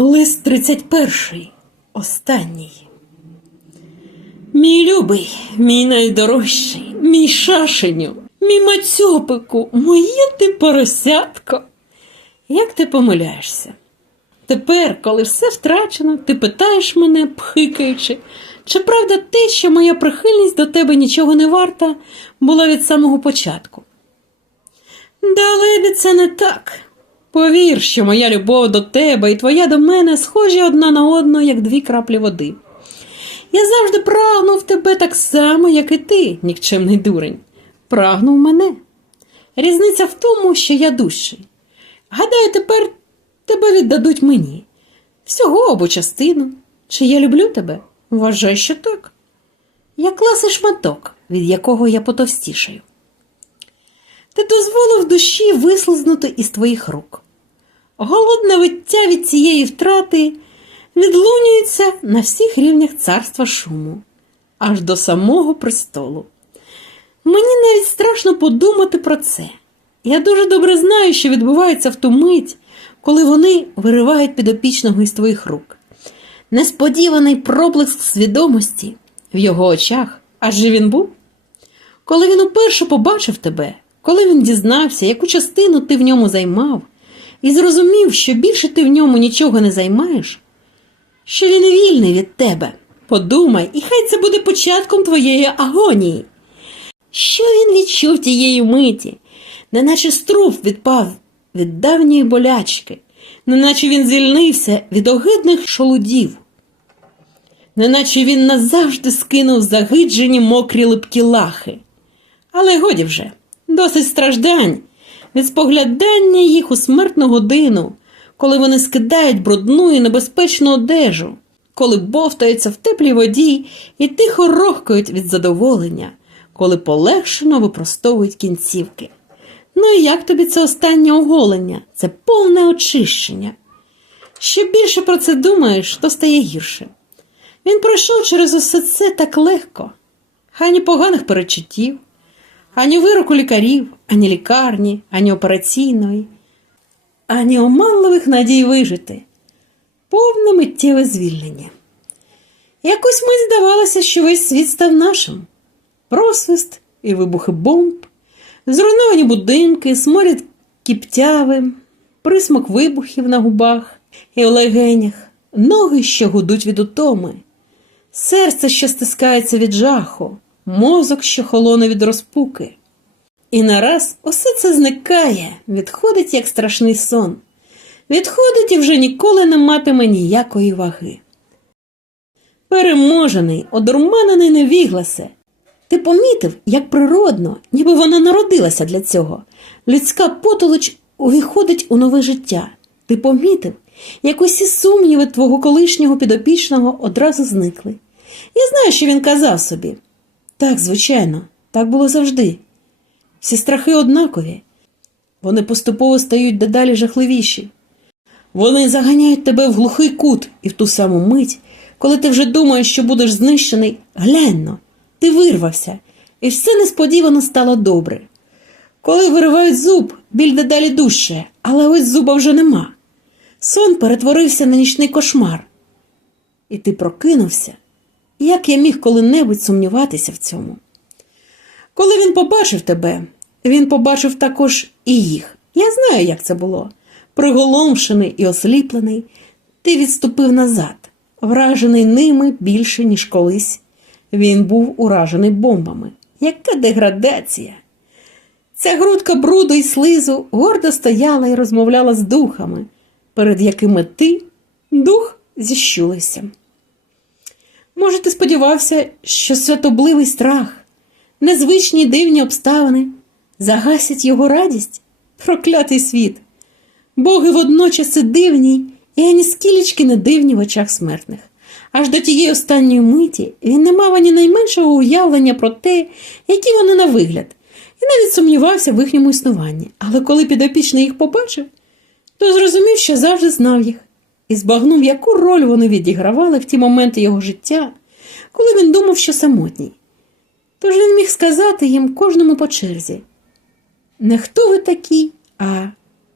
Лист 31. Останній. Мій любий, мій найдорожчий, мій шашеню, мій мацьопику, моє ти поросятко. Як ти помиляєшся? Тепер, коли все втрачено, ти питаєш мене, пхикаючи, чи правда те, що моя прихильність до тебе нічого не варта, була від самого початку? Далебі, це не так. Повір, що моя любов до тебе і твоя до мене схожі одна на одну, як дві краплі води. Я завжди прагнув тебе так само, як і ти, нікчемний дурень. Прагнув мене. Різниця в тому, що я дужчий. Гадаю, тепер тебе віддадуть мені. Всього або частину. Чи я люблю тебе? Вважай, що так. Я класий шматок, від якого я потовстішаю. Ти дозволив душі вислизнути із твоїх рук. Голодне виття від цієї втрати відлунюється на всіх рівнях царства шуму, аж до самого престолу. Мені навіть страшно подумати про це. Я дуже добре знаю, що відбувається в ту мить, коли вони виривають підопічного із твоїх рук. Несподіваний проблиск свідомості в його очах, адже він був. Коли він уперше побачив тебе, коли він дізнався, яку частину ти в ньому займав, і зрозумів, що більше ти в ньому нічого не займаєш, що він вільний від тебе. Подумай, і хай це буде початком твоєї агонії. Що він відчув тієї миті, неначе струп відпав від давньої болячки, неначе він звільнився від огидних шолудів, неначе він назавжди скинув загиджені мокрі липкі лахи. Але годі вже, досить страждань від споглядання їх у смертну годину, коли вони скидають брудну і небезпечну одежу, коли бовтаються в теплій воді і тихо рохкають від задоволення, коли полегшено випростовують кінцівки. Ну і як тобі це останнє оголення? Це повне очищення. Що більше про це думаєш, то стає гірше. Він пройшов через усе це так легко, ані поганих перечуттів, ані вироку лікарів, ані лікарні, ані операційної, ані оманливих надій вижити, повне миттєве звільнення. Якось мить здавалося, що весь світ став нашим. Просвист і вибухи бомб, зруйновані будинки, сморід кіптяви, присмак вибухів на губах і в легенях, ноги, що гудуть від утоми, серце, що стискається від жаху, мозок, що холоне від розпуки. І нараз усе це зникає, відходить як страшний сон. Відходить і вже ніколи не матиме ніякої ваги. Переможений, одурманений невігласе. Ти помітив, як природно, ніби вона народилася для цього. Людська потолоч увіходить у нове життя. Ти помітив, як усі сумніви твого колишнього підопічного одразу зникли. Я знаю, що він казав собі. Так, звичайно, так було завжди. Всі страхи однакові. Вони поступово стають дедалі жахливіші. Вони заганяють тебе в глухий кут, і в ту саму мить, коли ти вже думаєш, що будеш знищений, гляньно, ти вирвався, і все несподівано стало добре. Коли виривають зуб, біль дедалі дужче, але ось зуба вже нема. Сон перетворився на нічний кошмар. І ти прокинувся. Як я міг коли-небудь сумніватися в цьому? Коли він побачив тебе, він побачив також і їх. Я знаю, як це було. Приголомшений і осліплений, ти відступив назад, вражений ними більше, ніж колись. Він був уражений бомбами. Яка деградація! Ця грудка бруду і слизу гордо стояла і розмовляла з духами, перед якими ти, дух, зіщулився. Може, ти сподівався, що святобливий страх, незвичні дивні обставини загасять його радість? Проклятий світ! Боги водночас і дивні, і ані скілечки не дивні в очах смертних. Аж до тієї останньої миті він не мав ані найменшого уявлення про те, які вони на вигляд, і навіть сумнівався в їхньому існуванні. Але коли підопічний їх побачив, то зрозумів, що завжди знав їх, і збагнув, яку роль вони відігравали в ті моменти його життя, коли він думав, що самотній. Тож він міг сказати їм кожному по черзі: не хто ви такі, а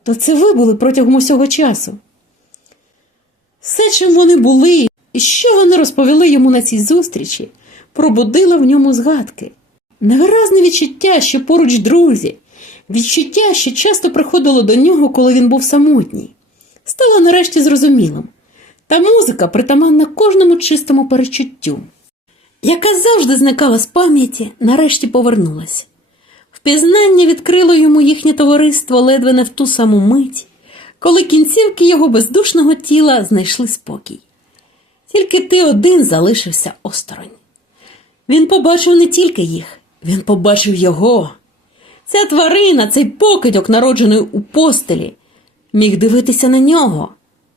то це ви були протягом усього часу. Все, чим вони були, і що вони розповіли йому на цій зустрічі, пробудило в ньому згадки. Невиразне відчуття, що поруч друзі, відчуття, що часто приходило до нього, коли він був самотній, стало нарешті зрозумілим. Та музика притаманна кожному чистому перечуттю, яка завжди зникала з пам'яті, нарешті повернулась. Впізнання відкрило йому їхнє товариство ледве не в ту саму мить, коли кінцівки його бездушного тіла знайшли спокій. Тільки ти один залишився осторонь. Він побачив не тільки їх, він побачив його. Ця тварина, цей покидьок, народжений у постелі, міг дивитися на нього.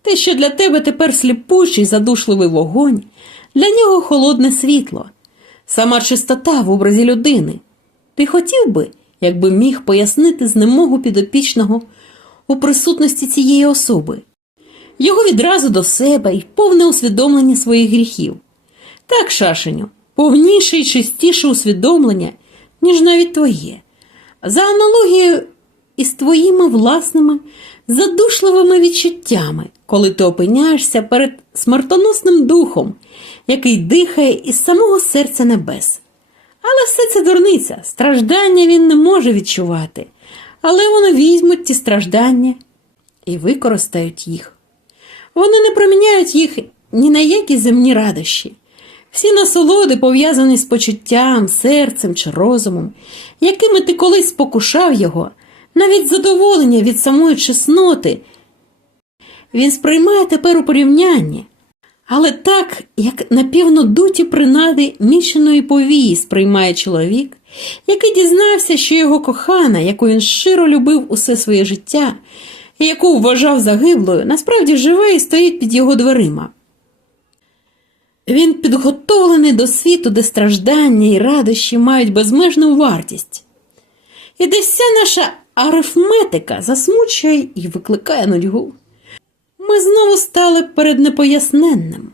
Те, що для тебе тепер сліпучий задушливий вогонь, для нього холодне світло, сама чистота в образі людини. Ти хотів би, якби міг пояснити знемогу підопічного у присутності цієї особи, його відразу до себе і повне усвідомлення своїх гріхів. Так, Шашеню, повніше і чистіше усвідомлення, ніж навіть твоє. За аналогією із твоїми власними задушливими відчуттями, коли ти опиняєшся перед смертоносним духом, який дихає із самого серця небес. Але все це дурниця, страждання він не може відчувати, але вони візьмуть ті страждання і використають їх. Вони не проміняють їх ні на які земні радощі. Всі насолоди пов'язані з почуттям, серцем чи розумом, якими ти колись спокушав його, навіть задоволення від самої чесноти. Він сприймає тепер у порівнянні, але так, як напівнодуті принади міченої повії сприймає чоловік, який дізнався, що його кохана, яку він щиро любив усе своє життя, і яку вважав загиблою, насправді живе і стоїть під його дверима. Він підготовлений до світу, де страждання і радощі мають безмежну вартість. І де вся наша арифметика засмучує і викликає нудьгу. Ми знову стали перед непоясненним.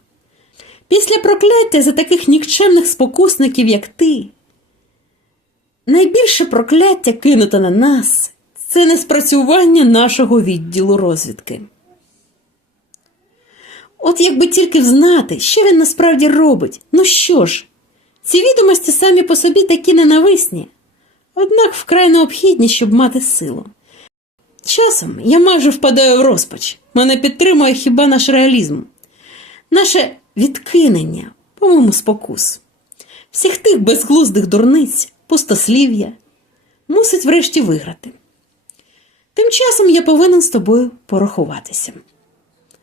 Після прокляття за таких нікчемних спокусників, як ти. Найбільше прокляття кинуте на нас це неспрацювання нашого відділу розвідки. От якби тільки взнати, що він насправді робить. Ну що ж, ці відомості самі по собі такі ненависні, однак вкрай необхідні, щоб мати силу. Часом я майже впадаю в розпач. Мене підтримує хіба наш реалізм, наше відкинення, по-моєму, спокус. Всіх тих безглуздих дурниць, пустослів'я мусить врешті виграти. Тим часом я повинен з тобою порахуватися.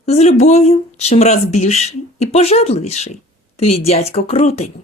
З любов'ю чимраз більший і пожадливіший твій дядько крутень.